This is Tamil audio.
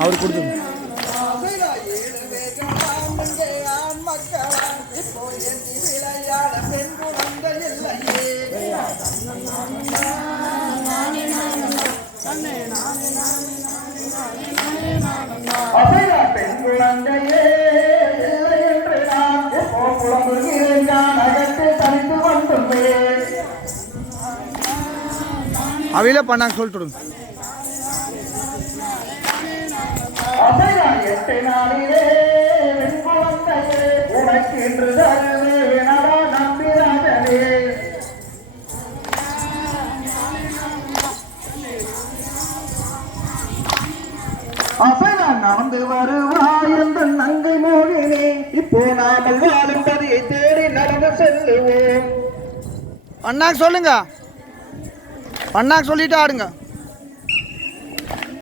அவர் கொடுத்து பெண் குழந்தையே இல்லை என்று நான் புலம்புகிறேன் அகத்தை தனித்து வந்துள்ளேன். அவையில பண்ணாங்க சொல்லிட்டு எட்டு நாளிலே பெண் குழந்தையே உனக்கு என்று தருவேனடா நம்பிராஜனே. அசைதான் நடந்து வருவாய் என்ற நங்கை மோகினே, இப்போ நாமல் வாழும் பதியை தேடி நடந்து செல்லுவோம். அண்ணாக்கு சொல்லுங்க, அண்ணாக்கு சொல்லிட்டு ஆடுங்க.